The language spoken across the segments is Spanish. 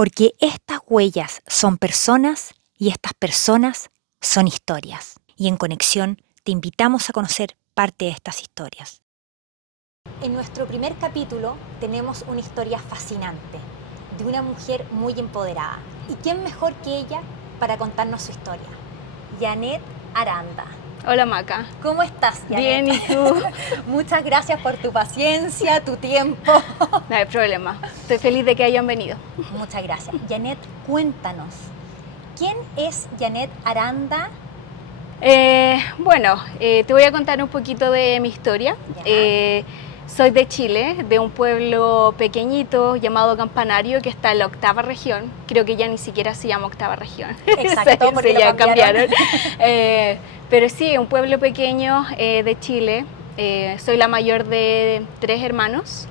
porque estas huellas son personas y estas personas son historias. Y en Conexión te invitamos a conocer parte de estas historias. En nuestro primer capítulo tenemos una historia fascinante de una mujer muy empoderada. ¿Y quién mejor que ella para contarnos su historia? Janet Aranda. Hola Maca. ¿Cómo estás, Janet? Bien, ¿y tú? Muchas gracias por tu paciencia, tu tiempo. No hay problema. Estoy feliz de que hayan venido. Muchas gracias. Janet, cuéntanos, ¿quién es Janet Aranda? Te voy a contar un poquito de mi historia. Soy de Chile, de un pueblo pequeñito llamado Campanario, que está en la 8ª región. Creo que ya ni siquiera se llama 8ª región. Exacto, porque ya lo cambiaron. Pero sí, un pueblo pequeño de Chile. Soy la mayor de 3 hermanos.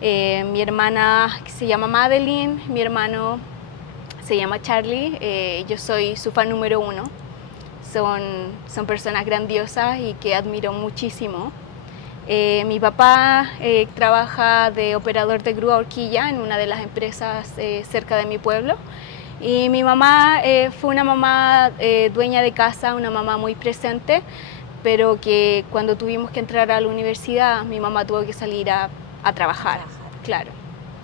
Mi hermana se llama Madeline, mi hermano se llama Charlie. Yo soy su fan número 1. Son personas grandiosas y que admiro muchísimo. Mi papá trabaja de operador de grúa horquilla en una de las empresas cerca de mi pueblo. Y mi mamá fue una mamá dueña de casa, una mamá muy presente, pero que cuando tuvimos que entrar a la universidad, mi mamá tuvo que salir a trabajar, claro,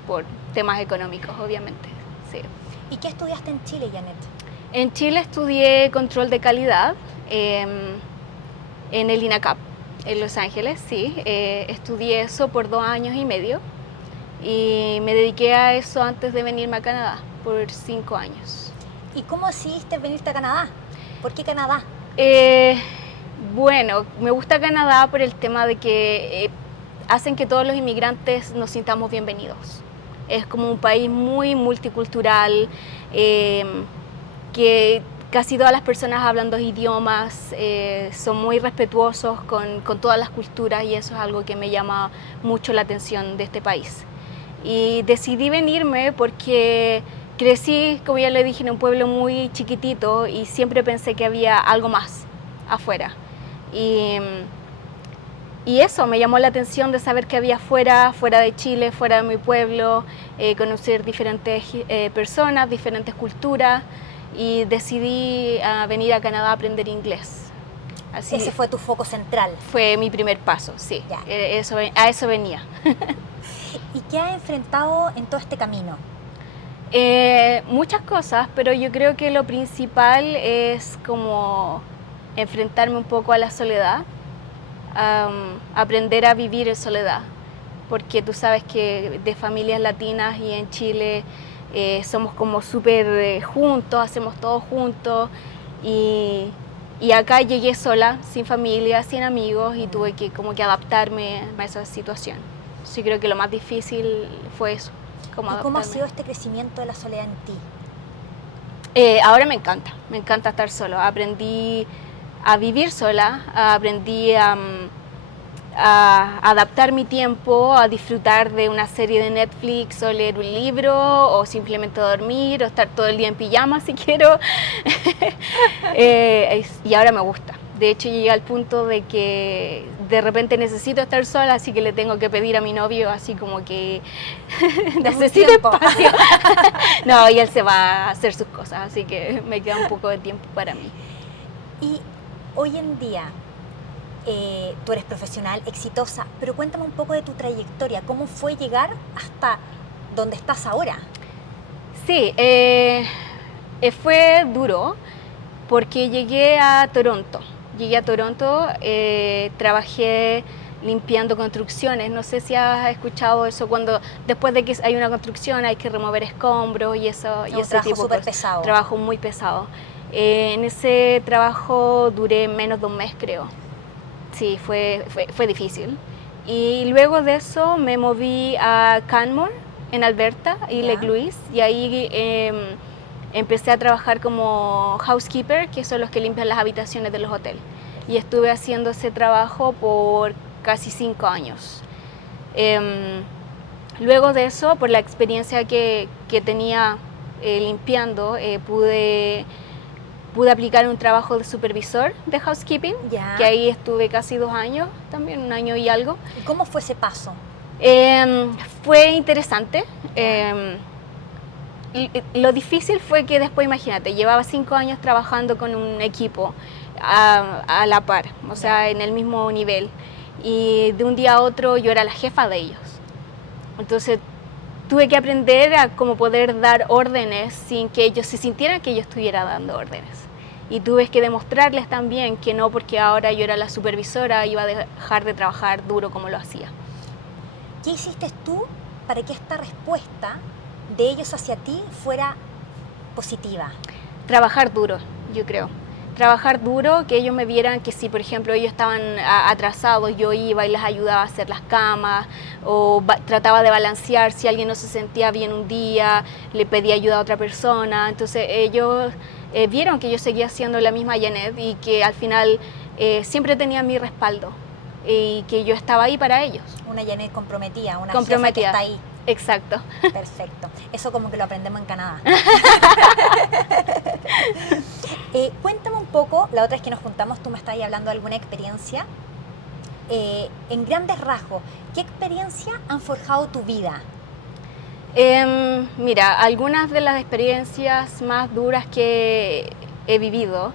por temas económicos, obviamente. Sí. ¿Y qué estudiaste en Chile, Janet? En Chile estudié control de calidad en el INACAP. En Los Ángeles, sí. Estudié eso por 2 años y medio y me dediqué a eso antes de venirme a Canadá por 5 años. ¿Y cómo decidiste venirte a Canadá? ¿Por qué Canadá? Me gusta Canadá por el tema de que hacen que todos los inmigrantes nos sintamos bienvenidos. Es como un país muy multicultural, que casi todas las personas hablan 2 idiomas, son muy respetuosos con todas las culturas y eso es algo que me llama mucho la atención de este país. Y decidí venirme porque crecí, como ya le dije, en un pueblo muy chiquitito y siempre pensé que había algo más afuera. Y eso me llamó la atención de saber que había fuera de Chile, fuera de mi pueblo, conocer diferentes personas, diferentes culturas. Y decidí venir a Canadá a aprender inglés. Así Ese fue tu foco central. fue mi primer paso, sí. A eso venía. ¿Y qué has enfrentado en todo este camino? Muchas cosas, pero yo creo que lo principal es como enfrentarme un poco a la soledad, aprender a vivir en soledad, porque tú sabes que de familias latinas y en Chile somos como súper juntos, hacemos todo juntos y acá llegué sola, sin familia, sin amigos y tuve que como que adaptarme a esa situación. Sí, creo que lo más difícil fue eso. ¿Y cómo ha sido este crecimiento de la soledad en ti? Ahora me encanta estar sola. Aprendí a vivir sola, aprendí a adaptar mi tiempo, a disfrutar de una serie de Netflix o leer un libro o simplemente dormir o estar todo el día en pijama si quiero. Y ahora me gusta. De hecho llegué al punto de que de repente necesito estar sola, así que le tengo que pedir a mi novio así como que necesito espacio. No, y él se va a hacer sus cosas, así que me queda un poco de tiempo para mí. Y hoy en día tú eres profesional, exitosa, pero cuéntame un poco de tu trayectoria. ¿Cómo fue llegar hasta donde estás ahora? Sí, fue duro porque llegué a Toronto. Trabajé limpiando construcciones. No sé si has escuchado eso, cuando después de que hay una construcción hay que remover escombros y eso. Un trabajo súper pesado. Trabajo muy pesado. En ese trabajo duré menos de un mes, creo. Sí, fue difícil. Y luego de eso me moví a Canmore, en Alberta, y Lake Louise, y ahí empecé a trabajar como housekeeper, que son los que limpian las habitaciones de los hoteles. Y estuve haciendo ese trabajo por casi 5 años. Luego de eso, por la experiencia que tenía limpiando, pude aplicar un trabajo de supervisor de housekeeping, que ahí estuve casi 2 años, también 1 año y algo. ¿Y cómo fue ese paso? Fue interesante. Lo difícil fue que después, imagínate, llevaba 5 años trabajando con un equipo a la par, o sea, en el mismo nivel. Y de un día a otro yo era la jefa de ellos. Entonces tuve que aprender a cómo poder dar órdenes sin que ellos se sintieran que yo estuviera dando órdenes. Y tuve que demostrarles también que no porque ahora yo era la supervisora iba a dejar de trabajar duro como lo hacía. ¿Qué hiciste tú para que esta respuesta de ellos hacia ti fuera positiva? Trabajar duro, yo creo. Trabajar duro, que ellos me vieran que si, por ejemplo, ellos estaban atrasados, yo iba y les ayudaba a hacer las camas, o trataba de balancear si alguien no se sentía bien un día, le pedía ayuda a otra persona. Entonces ellos vieron que yo seguía siendo la misma Janet y que al final siempre tenían mi respaldo y que yo estaba ahí para ellos. Una Janet comprometida, una comprometida. jefa que está ahí. Exacto. Perfecto. Eso como que lo aprendemos en Canadá. Cuéntame un poco, la otra vez que nos juntamos tú me estabas hablando de alguna experiencia. En grandes rasgos, ¿qué experiencia han forjado tu vida? Mira, algunas de las experiencias más duras que he vivido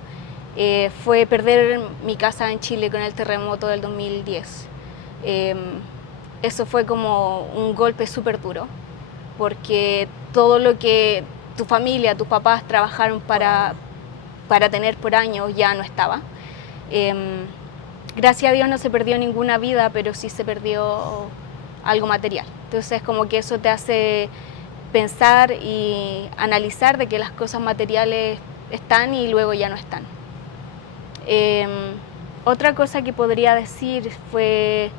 fue perder mi casa en Chile con el terremoto del 2010. Eso fue como un golpe súper duro, porque todo lo que tu familia, tus papás trabajaron para tener por años ya no estaba. Gracias a Dios no se perdió ninguna vida, pero sí se perdió algo material. Entonces como que eso te hace pensar y analizar de que las cosas materiales están y luego ya no están. Otra cosa que podría decir fue...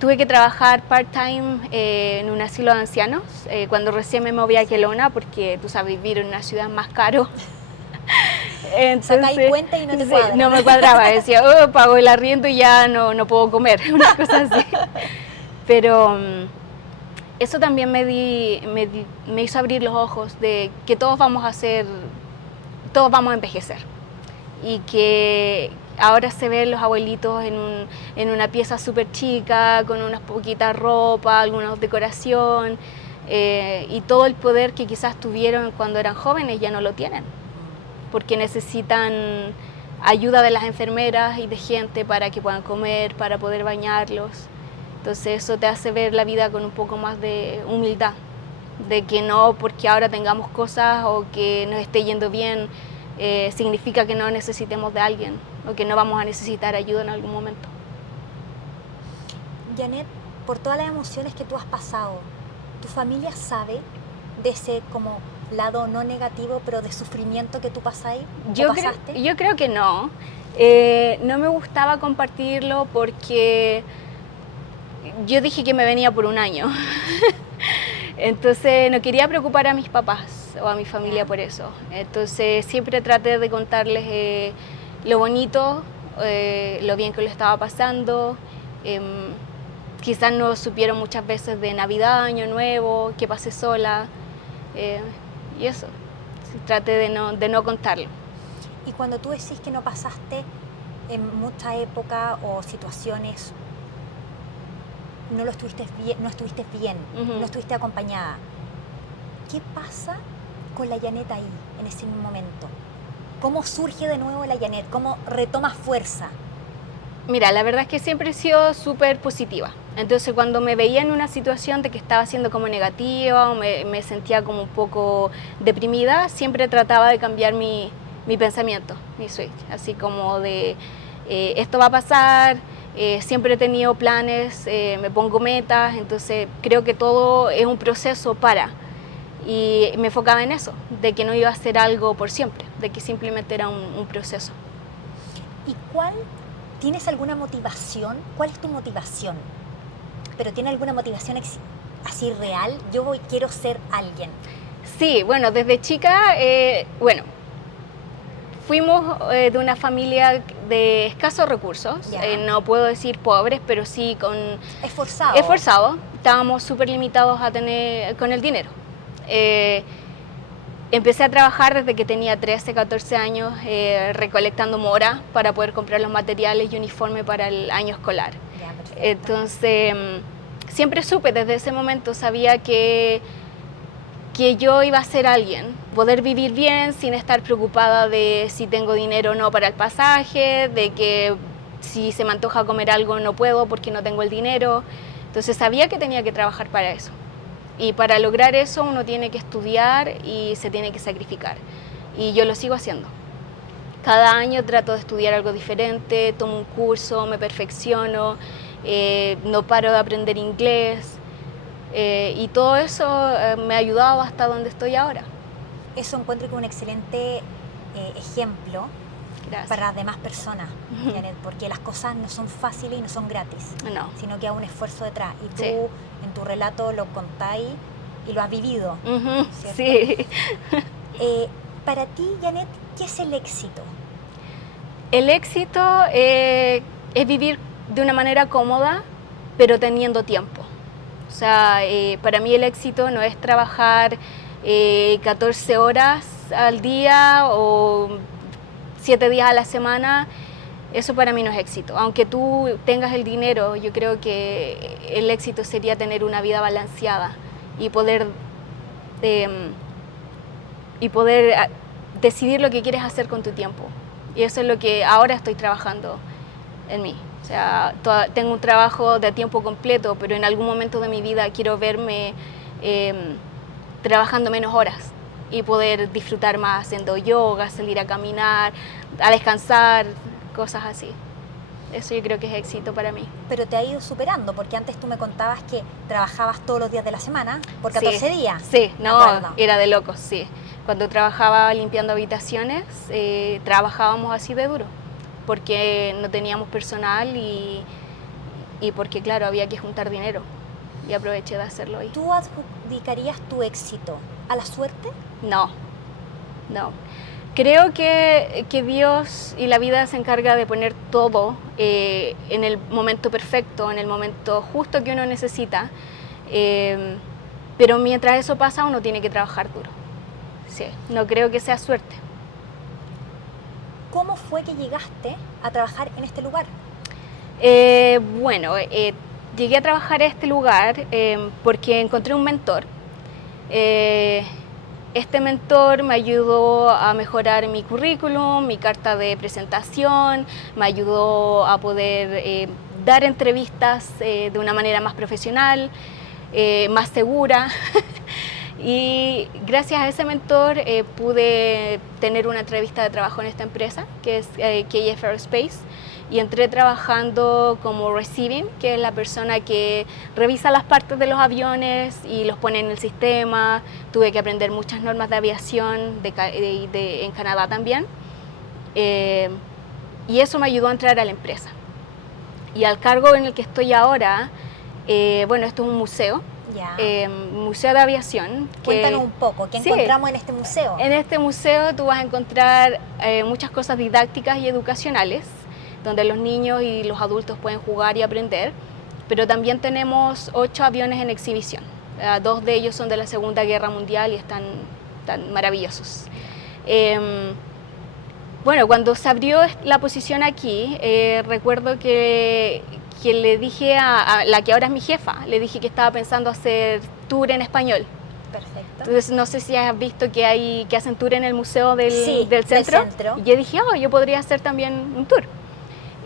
Tuve que trabajar part-time en un asilo de ancianos cuando recién me moví a Kelowna, porque tú sabes, vivir en una ciudad más caro. Entonces, sacáis cuenta y no te cuadra. No me cuadraba, decía, oh, pago el arriendo y ya no puedo comer, una cosa así. Pero eso también me hizo abrir los ojos de que todos vamos a envejecer y que ahora se ven los abuelitos en una pieza súper chica, con unas poquitas ropa, alguna decoración, y todo el poder que quizás tuvieron cuando eran jóvenes ya no lo tienen, porque necesitan ayuda de las enfermeras y de gente para que puedan comer, para poder bañarlos. Entonces eso te hace ver la vida con un poco más de humildad, de que no porque ahora tengamos cosas o que nos esté yendo bien, significa que no necesitemos de alguien o que no vamos a necesitar ayuda en algún momento. Janet, por todas las emociones que tú has pasado, ¿tu familia sabe de ese como lado no negativo, pero de sufrimiento que tú pasáis? Yo creo que no. No me gustaba compartirlo porque yo dije que me venía por un año. Entonces no quería preocupar a mis papás o a mi familia por eso. Entonces siempre traté de contarles lo bonito, lo bien que lo estaba pasando. Quizás no supieron muchas veces de Navidad, Año Nuevo, que pasé sola. Y eso, traté de no contarlo. Y cuando tú decís que no pasaste en mucha época o situaciones, no estuviste bien, no estuviste acompañada, ¿qué pasa con la Janet ahí, en ese momento? ¿Cómo surge de nuevo la Janet? ¿Cómo retoma fuerza? Mira, la verdad es que siempre he sido súper positiva. Entonces cuando me veía en una situación de que estaba siendo como negativa o me sentía como un poco deprimida, siempre trataba de cambiar mi pensamiento, mi switch. Así como de, esto va a pasar, siempre he tenido planes, me pongo metas, entonces creo que todo es un proceso y me enfocaba en eso, de que no iba a ser algo por siempre, de que simplemente era un proceso. ¿Y tienes alguna motivación? ¿Cuál es tu motivación? ¿Pero tiene alguna motivación así real? Quiero ser alguien. Sí, bueno, desde chica, fuimos de una familia de escasos recursos, no puedo decir pobres, pero sí con... Esforzado. Estábamos súper limitados con el dinero. Empecé a trabajar desde que tenía 13, 14 años, recolectando mora para poder comprar los materiales y uniforme para el año escolar. Entonces, siempre supe desde ese momento, sabía que que yo iba a ser alguien, poder vivir bien sin estar preocupada de si tengo dinero o no para el pasaje, de que si se me antoja comer algo no puedo porque no tengo el dinero. Entonces sabía que tenía que trabajar para eso. Y para lograr eso uno tiene que estudiar y se tiene que sacrificar. Y yo lo sigo haciendo. Cada año trato de estudiar algo diferente, tomo un curso, me perfecciono, no paro de aprender inglés. Y todo eso me ha ayudado hasta donde estoy ahora. Eso encuentro que es un excelente ejemplo. Gracias. Para las demás personas, Janet, porque las cosas no son fáciles y no son gratis, No. sino que hay un esfuerzo detrás. Y tú Sí. en tu relato lo contáis y lo has vivido. Sí. Para ti, Janet, ¿qué es el éxito? El éxito es vivir de una manera cómoda, pero teniendo tiempo. O sea, para mí el éxito no es trabajar 14 horas al día o 7 días a la semana. Eso para mí no es éxito. Aunque tú tengas el dinero, yo creo que el éxito sería tener una vida balanceada y poder decidir lo que quieres hacer con tu tiempo. Y eso es lo que ahora estoy trabajando en mí. O sea, tengo un trabajo de tiempo completo, pero en algún momento de mi vida quiero verme trabajando menos horas y poder disfrutar más haciendo yoga, salir a caminar, a descansar, cosas así. Eso yo creo que es éxito para mí. Pero te ha ido superando, porque antes tú me contabas que trabajabas todos los días de la semana, por 14 días. Sí, Me no, acuerdo. era de locos, sí. Cuando trabajaba limpiando habitaciones, trabajábamos así de duro, porque no teníamos personal y porque, claro, había que juntar dinero. Y aproveché de hacerlo ahí. ¿Tú adjudicarías tu éxito a la suerte? No. Creo que Dios y la vida se encarga de poner todo en el momento perfecto, en el momento justo que uno necesita, pero mientras eso pasa uno tiene que trabajar duro. Sí, no creo que sea suerte. ¿Cómo fue que llegaste a trabajar en este lugar? Bueno, llegué a trabajar en este lugar porque encontré un mentor. Este mentor me ayudó a mejorar mi currículum, mi carta de presentación, me ayudó a poder dar entrevistas de una manera más profesional, más segura. Y gracias a ese mentor pude tener una entrevista de trabajo en esta empresa, que es KF Aerospace, y entré trabajando como receiving, que es la persona que revisa las partes de los aviones y los pone en el sistema. Tuve que aprender muchas normas de aviación en Canadá también, y eso me ayudó a entrar a la empresa. Y al cargo en el que estoy ahora, bueno, esto es un museo. Ya. Museo de Aviación. Cuéntanos un poco, ¿qué encontramos en este museo? En este museo tú vas a encontrar muchas cosas didácticas y educacionales, donde los niños y los adultos pueden jugar y aprender, pero también tenemos 8 aviones en exhibición. 2 de ellos son de la Segunda Guerra Mundial y están maravillosos. Bueno, cuando se abrió la posición aquí, recuerdo que le dije a la que ahora es mi jefa, le dije que estaba pensando hacer tour en español. Perfecto. Entonces, no sé si has visto que hacen tour en el museo del centro. Del centro. Y yo dije, yo podría hacer también un tour.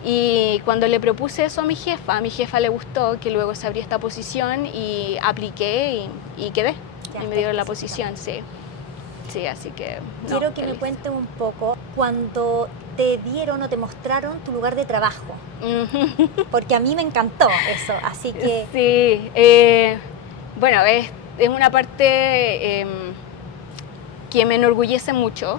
Y cuando le propuse eso a mi jefa le gustó que luego se abrió esta posición y apliqué y quedé. Ya, y me dieron la posición, sí. Sí, así que... Quiero que me cuentes un poco cuando te dieron o te mostraron tu lugar de trabajo, porque a mí me encantó eso, así que... Sí, bueno, es una parte que me enorgullece mucho.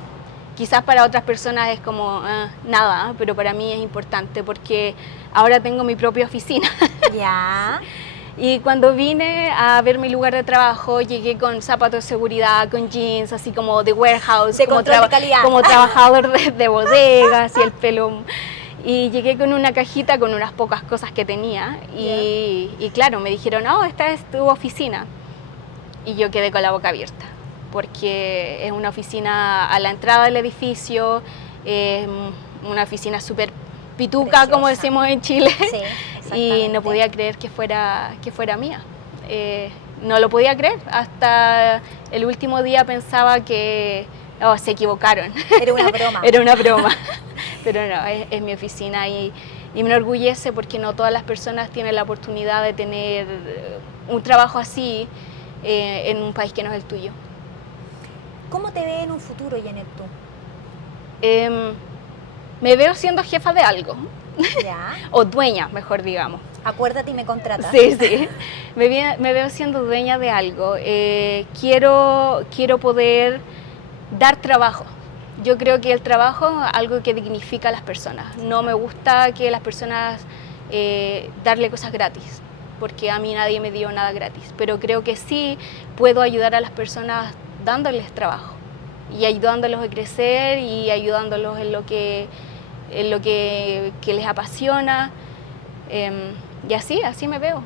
Quizás para otras personas es como nada, pero para mí es importante porque ahora tengo mi propia oficina. Ya. Y cuando vine a ver mi lugar de trabajo, llegué con zapatos de seguridad, con jeans, así como de warehouse, De control de calidad. como trabajador de bodegas y el pelo. Y llegué con una cajita con unas pocas cosas que tenía y claro, me dijeron, esta es tu oficina. Y yo quedé con la boca abierta, porque es una oficina a la entrada del edificio, una oficina súper pituca, Preciosa, como decimos en Chile. Sí, Y no exactamente. podía creer que fuera mía. no lo podía creer. Hasta el último día pensaba que se equivocaron. Era una broma. Era una broma. Pero no, es mi oficina y me enorgullece porque no todas las personas tienen la oportunidad de tener un trabajo así en un país que no es el tuyo. ¿Cómo te ves en un futuro, Janet, tú? Me veo siendo jefa de algo. ¿Ya? O dueña, mejor digamos. Acuérdate y me contratas. Sí, sí. Me veo siendo dueña de algo. Quiero poder dar trabajo. Yo creo que el trabajo es algo que dignifica a las personas. No me gusta que las personas darle cosas gratis, porque a mí nadie me dio nada gratis. Pero creo que sí puedo ayudar a las personas dándoles trabajo y ayudándolos a crecer y ayudándolos en lo que les apasiona. Y así me veo,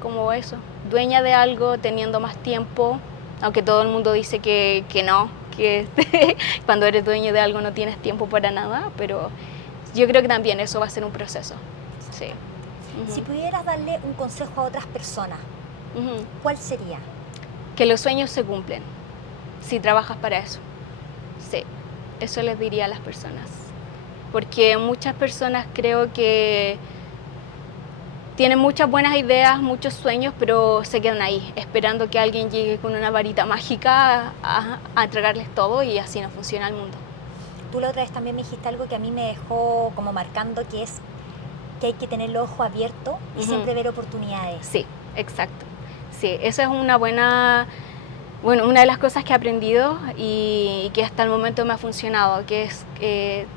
como eso, dueña de algo, teniendo más tiempo, aunque todo el mundo dice que no, que cuando eres dueño de algo no tienes tiempo para nada, pero yo creo que también eso va a ser un proceso. Sí. Si pudieras darle un consejo a otras personas, ¿cuál sería? Que los sueños se cumplen, si trabajas para eso. Sí, eso les diría a las personas. Porque muchas personas creo que tienen muchas buenas ideas, muchos sueños, pero se quedan ahí, esperando que alguien llegue con una varita mágica a entregarles todo, y así no funciona el mundo. Tú la otra vez también me dijiste algo que a mí me dejó como marcando, que es que hay que tener los ojos abiertos y siempre ver oportunidades. Sí, exacto. Sí, esa es una de las cosas que he aprendido y que hasta el momento me ha funcionado, que es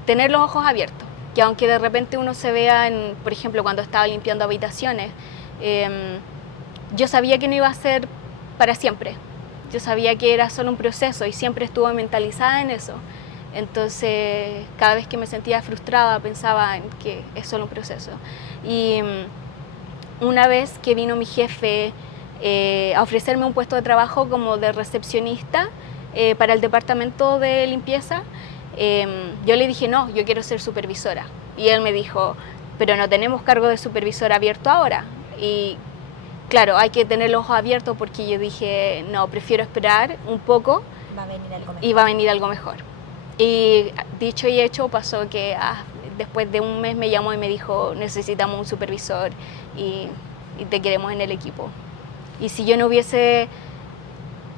tener los ojos abiertos. Que aunque de repente uno se vea, por ejemplo, cuando estaba limpiando habitaciones, yo sabía que no iba a ser para siempre. Yo sabía que era solo un proceso y siempre estuve mentalizada en eso. Entonces, cada vez que me sentía frustrada, pensaba en que es solo un proceso. Y una vez que vino mi jefe a ofrecerme un puesto de trabajo como de recepcionista para el departamento de limpieza, yo le dije, no, yo quiero ser supervisora. Y él me dijo, pero no tenemos cargo de supervisora abierto ahora. Y claro, hay que tener los ojos abiertos, porque yo dije, no, prefiero esperar un poco. Va a venir algo mejor. Y va a venir algo mejor. Y dicho y hecho, pasó que después de un mes me llamó y me dijo, necesitamos un supervisor y te queremos en el equipo. Y si yo no hubiese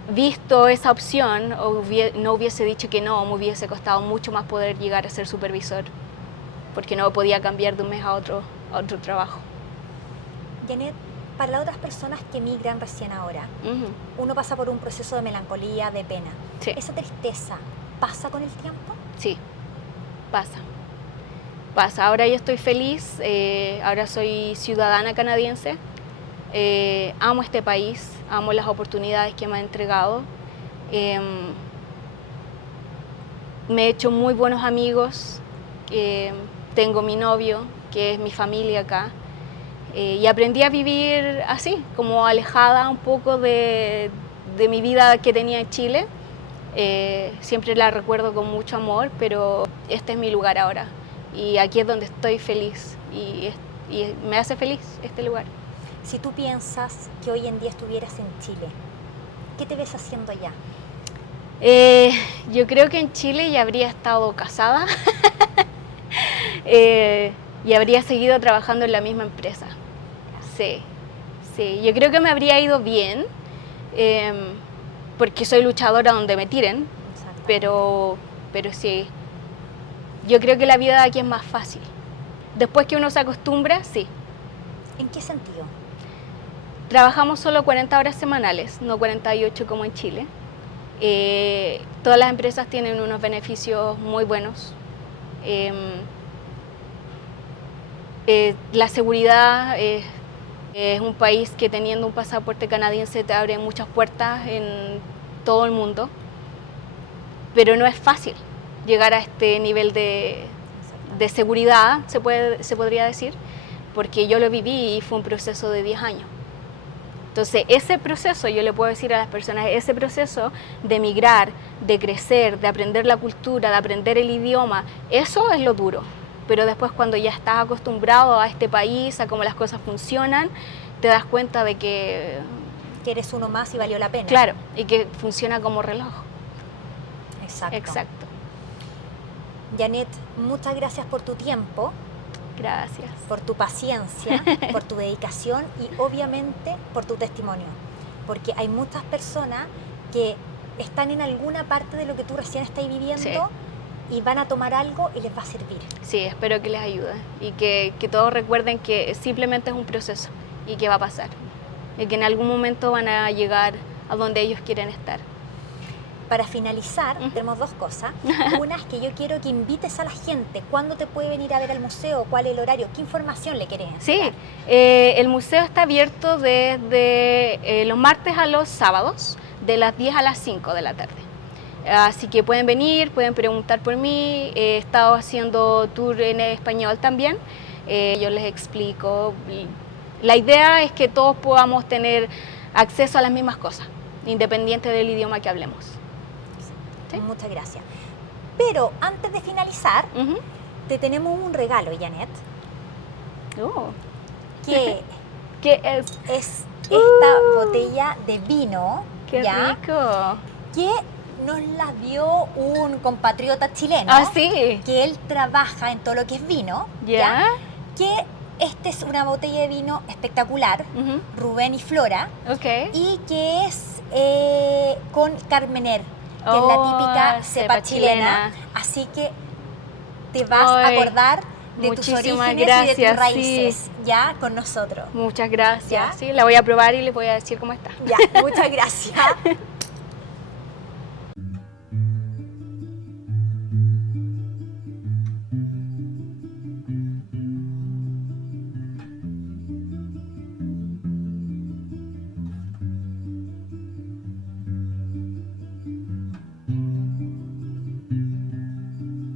visto esa opción o no hubiese dicho que no, me hubiese costado mucho más poder llegar a ser supervisor, porque no podía cambiar de un mes a otro trabajo. Janet, para las otras personas que migran recién ahora, uno pasa por un proceso de melancolía, de pena. Sí. ¿Esa tristeza pasa con el tiempo? Sí, pasa. Ahora yo estoy feliz, ahora soy ciudadana canadiense. Amo este país, amo las oportunidades que me ha entregado. Me he hecho muy buenos amigos. Tengo mi novio, que es mi familia acá. Y aprendí a vivir así, como alejada un poco de mi vida que tenía en Chile. Siempre la recuerdo con mucho amor, pero este es mi lugar ahora. Y aquí es donde estoy feliz. Y me hace feliz este lugar. Si tú piensas que hoy en día estuvieras en Chile, ¿qué te ves haciendo allá? Yo creo que en Chile ya habría estado casada y habría seguido trabajando en la misma empresa. Sí, yo creo que me habría ido bien, porque soy luchadora donde me tiren, pero sí, yo creo que la vida de aquí es más fácil. Después que uno se acostumbra, sí. ¿En qué sentido? Trabajamos solo 40 horas semanales, no 48 como en Chile. Todas las empresas tienen unos beneficios muy buenos. La seguridad es un país que, teniendo un pasaporte canadiense, te abre muchas puertas en todo el mundo. Pero no es fácil llegar a este nivel de seguridad, se podría decir, porque yo lo viví y fue un proceso de 10 años. Entonces, ese proceso, yo le puedo decir a las personas, ese proceso de emigrar, de crecer, de aprender la cultura, de aprender el idioma, eso es lo duro. Pero después, cuando ya estás acostumbrado a este país, a cómo las cosas funcionan, te das cuenta de que que eres uno más y valió la pena. Claro, y que funciona como reloj. Exacto. Exacto. Janet, muchas gracias por tu tiempo, Gracias. por tu paciencia, por tu dedicación y obviamente por tu testimonio. Porque hay muchas personas que están en alguna parte de lo que tú recién estás viviendo, Sí. y van a tomar algo y les va a servir. Sí, espero que les ayude y que todos recuerden que simplemente es un proceso y que va a pasar. Y que en algún momento van a llegar a donde ellos quieren estar. Para finalizar, Ujú. tenemos dos cosas. Una es que yo quiero que invites a la gente. ¿Cuándo te puede venir a ver al museo? ¿Cuál es el horario? ¿Qué información le querés Sí, entregar? el museo está abierto desde los martes a los sábados, de las 10 a las 5 de la tarde. Así que pueden venir, pueden preguntar por mí. He estado haciendo tour en español también. Yo les explico. La idea es que todos podamos tener acceso a las mismas cosas, independiente del idioma que hablemos. ¿Sí? Muchas gracias. Pero antes de finalizar, Ujú. te tenemos un regalo, Janet, Oh, que ¿qué es? es esta botella de vino, ¡Qué ¿ya? rico! Que nos la dio un compatriota chileno, Ah, sí. que él trabaja en todo lo que es vino, ¿Ya? que esta es una botella de vino espectacular, Ujú. Rubén y Flora, Ok. y que es con Carmener, que es la Oh, típica cepa cepa chilena. chilena. Así que te vas a Ay, acordar de tus muchísimas orígenes y de gracias, tus sí. raíces, ya, con nosotros. Muchas gracias. ¿Ya? Sí, la voy a probar y les voy a decir cómo está. Ya, muchas gracias.